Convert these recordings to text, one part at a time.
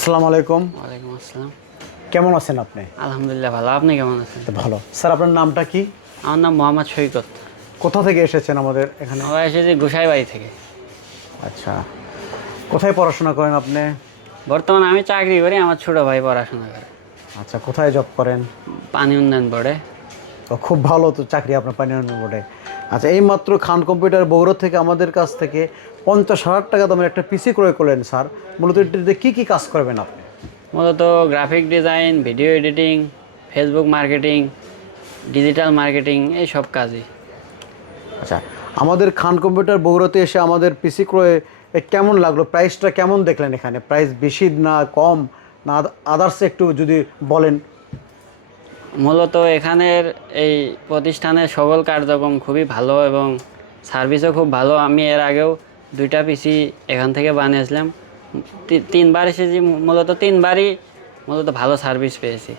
আসসালামু আলাইকুম। ওয়ালাইকুম আসসালাম। কেমন আছেন আপনি? আলহামদুলিল্লাহ ভালো। আপনি কেমন আছেন? ভালো। স্যার আপনার নামটা কি? আমার নাম মোহাম্মদ সৈকত। কোথা থেকে এসেছেন আমাদের এখানে? আমরা এসেছি গোসাইবাড়ি থেকে। আচ্ছা, কোথায় পড়াশোনা করেন আপনি? বর্তমানে আমি চাকরি করি, আমার ছোট ভাই পড়াশোনা করে আচ্ছা, কোথায় জব করেন? পানি উন্নয়ন বোর্ডে। তো খুব ভালো তো চাকরি আপনার পানি উন্নয়ন বোর্ডে। আচ্ছা, এইমাত্র খান কম্পিউটার বগুড়া থেকে আমাদের কাছ থেকে 50,000 টাকা দামের একটা পিসি ক্রয় করলেন স্যার। মূলত এটিতে কী কী কাজ করবেন আপনি? মূলত graphic design, video editing, Facebook marketing, digital marketing, এই সব কাজই। আচ্ছা, আমাদের খান কম্পিউটার বগুড়াতে এসে আমাদের পিসি ক্রয়ে কেমন লাগলো? প্রাইসটা কেমন দেখলেন এখানে? প্রাইস বেশি না কম না আদার্স একটু যদি বলেন। মূলত এখানের এই প্রতিষ্ঠানের সকল কার্যক্রম খুবই ভালো এবং সার্ভিসও খুব ভালো। আমি এর আগেও 2টা পিসি এখান থেকে বানিয়েছিলাম। 3বার এসেছি, মূলত 3বারই ভালো সার্ভিস পেয়েছি।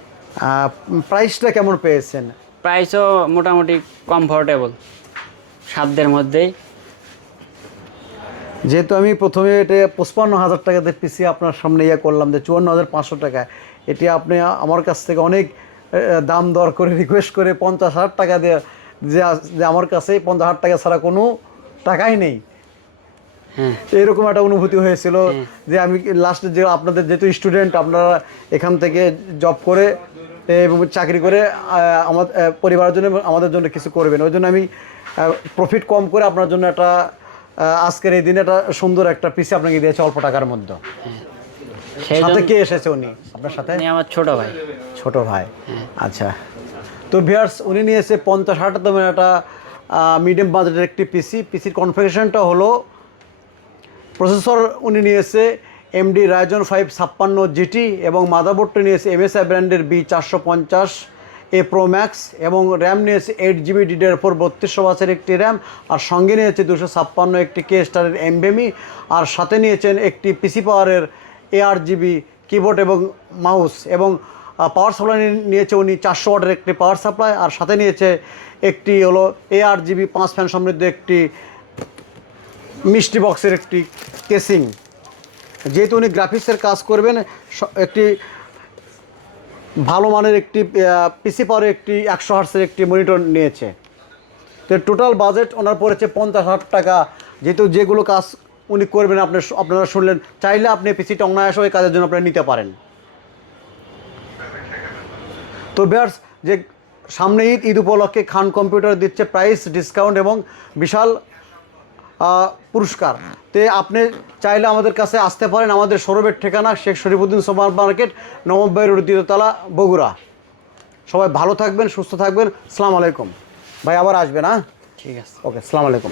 প্রাইসটা কেমন পেয়েছেন? প্রাইসও মোটামুটি কমফোর্টেবল, সাধ্যের মধ্যেই। যেহেতু আমি প্রথমে এটা 55,000 টাকাতে পিসি আপনার সামনে করলাম যে 54,500 টাকা, এটি আপনি আমার কাছ থেকে অনেক দাম দর করে রিকোয়েস্ট করে 50,000 টাকা দিয়ে যে আমার কাছে 50,000 টাকা ছাড়া কোনো টাকাই নেই, এরকম একটা অনুভূতি হয়েছিল। যে আমি লাস্টে যে আপনাদের যেহেতু স্টুডেন্ট, আপনারা এখান থেকে জব করে এবং চাকরি করে আমার পরিবারের জন্য আমাদের জন্য কিছু করবেন, ওই জন্য আমি প্রফিট কম করে আপনার জন্য একটা আজকের এই দিনে একটা সুন্দর একটা পিসি আপনাকে দিয়েছে অল্প টাকার মধ্যে। সাথে কে এসেছে উনি আপনার সাথে? আমার ছোট ভাই। ছোট ভাই, আচ্ছা। তো ভিউয়ার্স, উনি নিয়েছে 50,000 টাকা দামের একটা মিডিয়াম বাজেটের একটি পিসির কনফিগারেশনটা হলো প্রসেসর উনি নিয়েছে AMD Ryzen 5 56 GT এবং মাদারবোর্ডটা নিয়েছে MSI ব্র্যান্ডের B450A Pro Max এবং র্যাম নিয়েছে 8GB DDR4 3200 একটি র্যাম, আর সঙ্গে নিয়েছে 256 একটি K স্টারের NVMe, আর সাথে নিয়েছেন একটি পিসি পাওয়ারের ARGB কিবোর্ড এবং মাউস, এবং পাওয়ার সাপ্লাই নিয়েছে উনি 400 ওয়াটের একটি পাওয়ার সাপ্লাই, আর সাথে নিয়েছে একটি হলো ARGB 5 ফ্যান সমৃদ্ধ একটি মিষ্টি বক্সের একটি কেসিং। যেহেতু উনি গ্রাফিক্সের কাজ করবেন, একটি ভালো মানের একটি পিসি পাওয়ারের একটি 100 হার্টসের একটি মনিটর নিয়েছে। তো টোটাল বাজেট ওনার পড়েছে 50,000 টাকা। যেহেতু যেগুলো কাজ উনি করবেন আপনারা শুনলেন, চাইলে আপনি পিসিটা অনায়াসে ওই কাজের জন্য আপনারা নিতে পারেন। তো ভিউয়ার্স, যে সামনে ঈদ উপলক্ষে খান কম্পিউটার দিচ্ছে প্রাইস ডিসকাউন্ট এবং বিশাল পুরস্কার। তো আপনি চাইলে আমাদের কাছে আসতে পারেন। আমাদের শোরুমের ঠিকানা শেখ শরীফুদ্দিন সুপার মার্কেট, নবাব রোড, 3 তলা, বগুড়া। সবাই ভালো থাকবেন, সুস্থ থাকবেন। আসসালামু আলাইকুম। ভাই আবার আসবেন। হ্যাঁ, ঠিক আছে। ওকে, আসসালামু আলাইকুম।